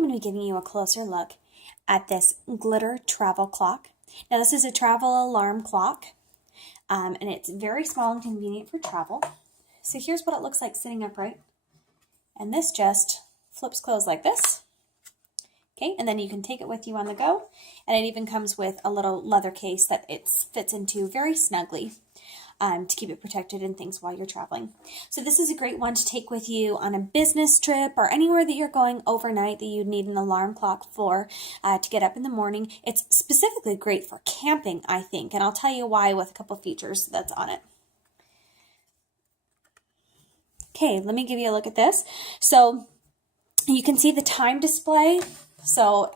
I'm going to be giving you a closer look at this glitter travel clock. Now this is a travel alarm clock, and it's very small and convenient for travel. So here's what it looks like sitting upright. And this just flips closed like this. Okay, and then you can take it with you on the go. And it even comes with a little leather case that it fits into very snugly to keep it protected and things while you're traveling. So this is a great one to take with you on a business trip or anywhere that you're going overnight that you need an alarm clock for to get up in the morning. It's specifically great for camping, I think, and I'll tell you why with a couple features that's on it. Okay, let me give you a look at this. So you can see the time display. So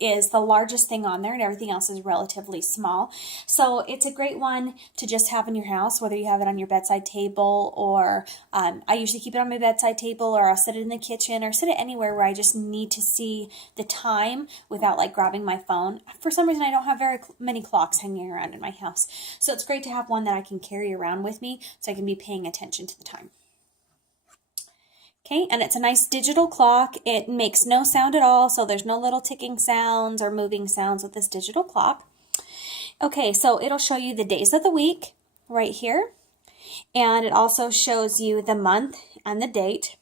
is the largest thing on there, and everything else is relatively small. So it's a great one to just have in your house, whether you have it on your bedside table or I usually keep it on my bedside table, or I'll sit it in the kitchen, or sit it anywhere where I just need to see the time without like grabbing my phone. For some reason, I don't have very many clocks hanging around in my house. So it's great to have one that I can carry around with me so I can be paying attention to the time. Okay, and it's a nice digital clock. It makes no sound at all, so there's no little ticking sounds or moving sounds with this digital clock. Okay, so it'll show you the days of the week right here, and it also shows you the month and the date.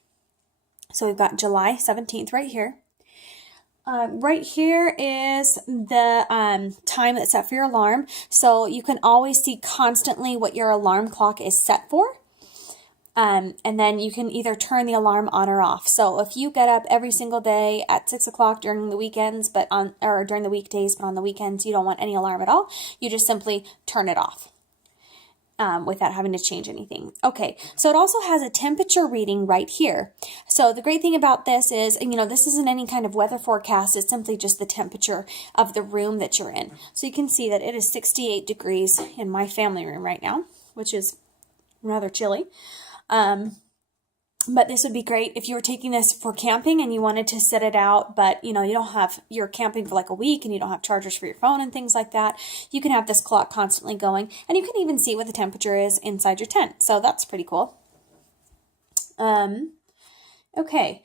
So we've got July 17th right here. Right here is the time that's set for your alarm, so you can always see constantly what your alarm clock is set for. And then you can either turn the alarm on or off. So if you get up every single day at 6 o'clock during the weekends, or during the weekdays, but on the weekends you don't want any alarm at all, you just simply turn it off without having to change anything. Okay, so it also has a temperature reading right here. So the great thing about this is, this isn't any kind of weather forecast. It's simply just the temperature of the room that you're in. So you can see that it is 68 degrees in my family room right now, which is rather chilly. But this would be great if you were taking this for camping and you wanted to set it out, but you're camping for like a week and you don't have chargers for your phone and things like that. You can have this clock constantly going, and you can even see what the temperature is inside your tent. So that's pretty cool. Okay.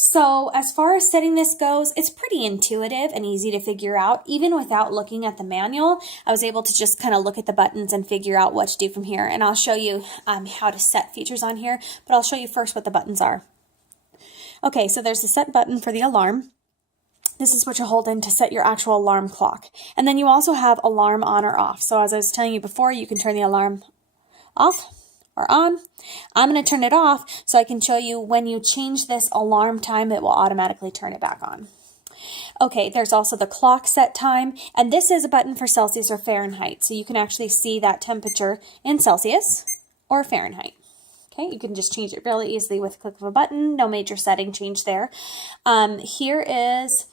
So as far as setting this goes, it's pretty intuitive and easy to figure out. Even without looking at the manual, I was able to just kind of look at the buttons and figure out what to do from here. And I'll show you how to set features on here, but I'll show you first what the buttons are. Okay, so there's the set button for the alarm. This is what you hold in to set your actual alarm clock. And then you also have alarm on or off. So as I was telling you before, you can turn the alarm off or on. I'm going to turn it off so I can show you when you change this alarm time, it will automatically turn it back on. Okay, there's also the clock set time, and this is a button for Celsius or Fahrenheit, so you can actually see that temperature in Celsius or Fahrenheit. Okay, you can just change it really easily with a click of a button, no major setting change there. Here is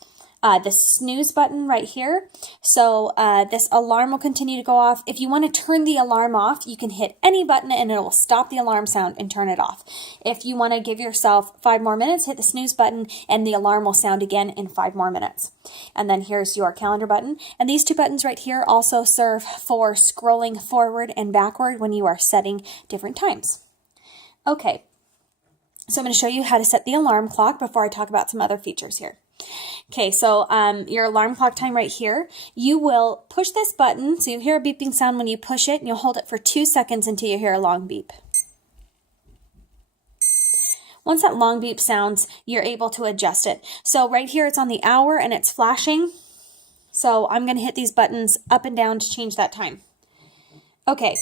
the snooze button right here. So this alarm will continue to go off. If you want to turn the alarm off, you can hit any button and it will stop the alarm sound and turn it off. If you want to give yourself 5 more minutes, hit the snooze button and the alarm will sound again in 5 more minutes. And then here's your calendar button. And these 2 buttons right here also serve for scrolling forward and backward when you are setting different times. Okay, so I'm going to show you how to set the alarm clock before I talk about some other features here. Okay, so your alarm clock time right here, you will push this button, so you hear a beeping sound when you push it, and you'll hold it for 2 seconds until you hear a long beep. Once that long beep sounds, you're able to adjust it. So right here it's on the hour and it's flashing, so I'm going to hit these buttons up and down to change that time. Okay,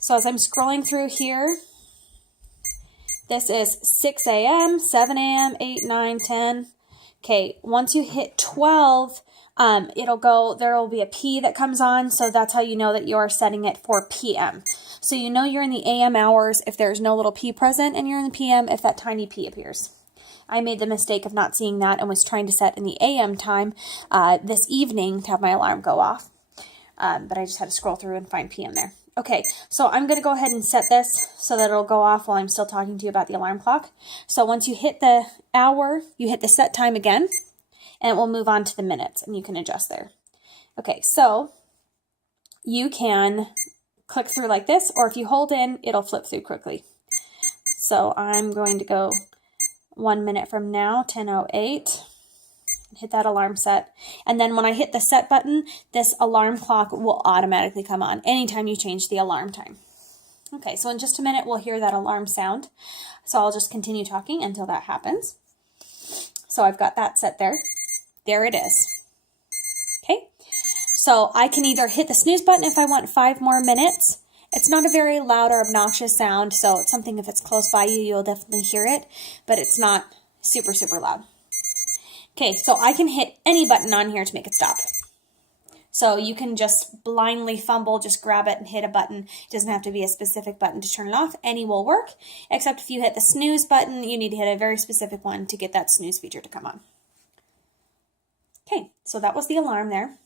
so as I'm scrolling through here, this is 6 a.m., 7 a.m., 8, 9, 10. Okay, once you hit 12, there will be a P that comes on, so that's how you know that you're setting it for PM. So you know you're in the AM hours if there's no little P present, and you're in the PM if that tiny P appears. I made the mistake of not seeing that and was trying to set in the AM time this evening to have my alarm go off, but I just had to scroll through and find PM there. Okay, so I'm going to go ahead and set this so that it'll go off while I'm still talking to you about the alarm clock. So once you hit the hour, you hit the set time again, and it will move on to the minutes, and you can adjust there. Okay, so you can click through like this, or if you hold in, it'll flip through quickly. So I'm going to go 1 minute from now, 10:08. hit that alarm set. And then when I hit the set button, this alarm clock will automatically come on anytime you change the alarm time. Okay, so in just a minute, we'll hear that alarm sound. So I'll just continue talking until that happens. So I've got that set there. There it is. Okay, so I can either hit the snooze button if I want 5 more minutes. It's not a very loud or obnoxious sound, so it's something if it's close by you, you'll definitely hear it, but it's not super, super loud. Okay, so I can hit any button on here to make it stop. So you can just blindly fumble, just grab it and hit a button. It doesn't have to be a specific button to turn it off. Any will work, except if you hit the snooze button, you need to hit a very specific one to get that snooze feature to come on. Okay, so that was the alarm there.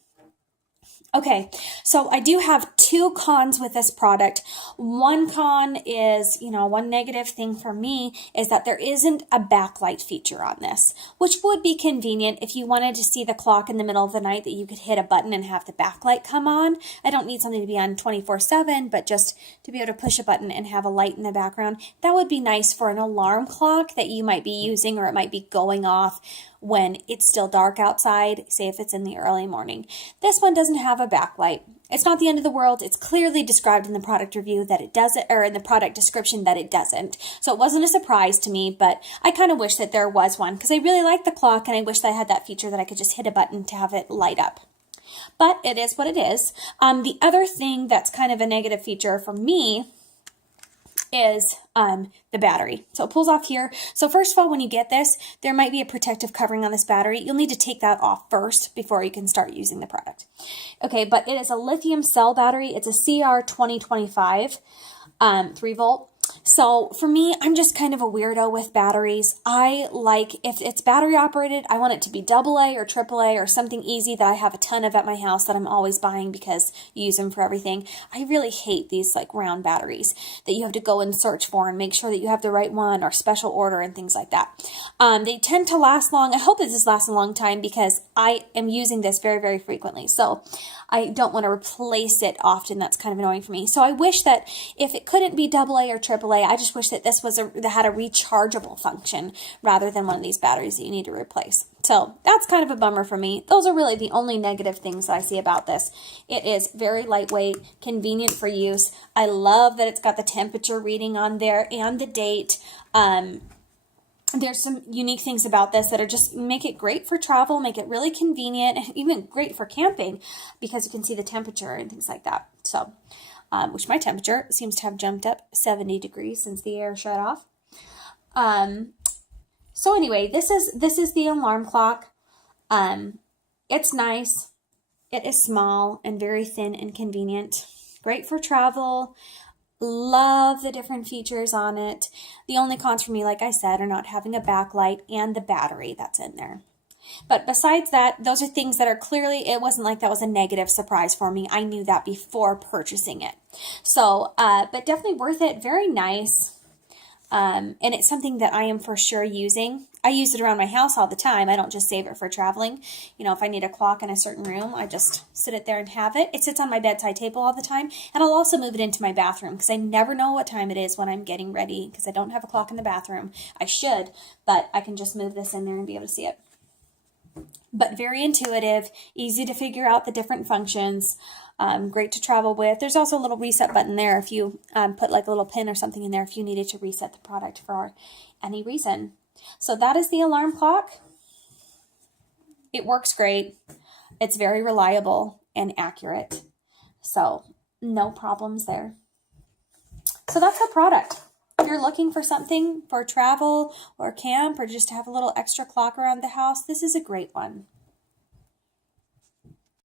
Okay, so I do have 2 cons with this product. One con is, one negative thing for me is that there isn't a backlight feature on this, which would be convenient if you wanted to see the clock in the middle of the night that you could hit a button and have the backlight come on. I don't need something to be on 24/7, but just to be able to push a button and have a light in the background. That would be nice for an alarm clock that you might be using, or it might be going off when it's still dark outside, say if it's in the early morning. This one doesn't have a backlight. It's not the end of the world. It's clearly described in the product review that it doesn't, or in the product description that it doesn't. So it wasn't a surprise to me, but I kind of wish that there was one because I really like the clock and I wish that I had that feature that I could just hit a button to have it light up. But it is what it is. The other thing that's kind of a negative feature for me is the battery. So it pulls off here. So first of all, when you get this, there might be a protective covering on this battery. You'll need to take that off first before you can start using the product. Okay, but it is a lithium cell battery. It's a CR2025 3 volt. So for me, I'm just kind of a weirdo with batteries. I like, if it's battery operated, I want it to be AA or AAA or something easy that I have a ton of at my house that I'm always buying because you use them for everything. I really hate these like round batteries that you have to go and search for and make sure that you have the right one or special order and things like that. They tend to last long. I hope that this lasts a long time because I am using this very, very frequently. So I don't want to replace it often. That's kind of annoying for me. So I wish that if it couldn't be AA or AAA, I just wish that this was that had a rechargeable function rather than one of these batteries that you need to replace. So that's kind of a bummer for me. Those are really the only negative things that I see about this. It is very lightweight, convenient for use. I love that it's got the temperature reading on there and the date. There's some unique things about this that are just make it great for travel, make it really convenient, even great for camping because you can see the temperature and things like that. So, which my temperature seems to have jumped up 70 degrees since the air shut off. So anyway, this is the alarm clock. It's nice. It is small and very thin and convenient. Great for travel. Love the different features on it. The only cons for me, like I said, are not having a backlight and the battery that's in there. But besides that, those are things that are clearly, it wasn't like that was a negative surprise for me. I knew that before purchasing it. So, but definitely worth it. Very nice. And it's something that I am for sure using. I use it around my house all the time. I don't just save it for traveling. If I need a clock in a certain room, I just sit it there and have it. It sits on my bedside table all the time. And I'll also move it into my bathroom because I never know what time it is when I'm getting ready because I don't have a clock in the bathroom. I should, but I can just move this in there and be able to see it. But very intuitive, easy to figure out the different functions, great to travel with. There's also a little reset button there if you put like a little pin or something in there if you needed to reset the product for any reason. So that is the alarm clock. It works great. It's very reliable and accurate. So no problems there. So that's the product. If you're looking for something for travel or camp or just to have a little extra clock around the house, this is a great one.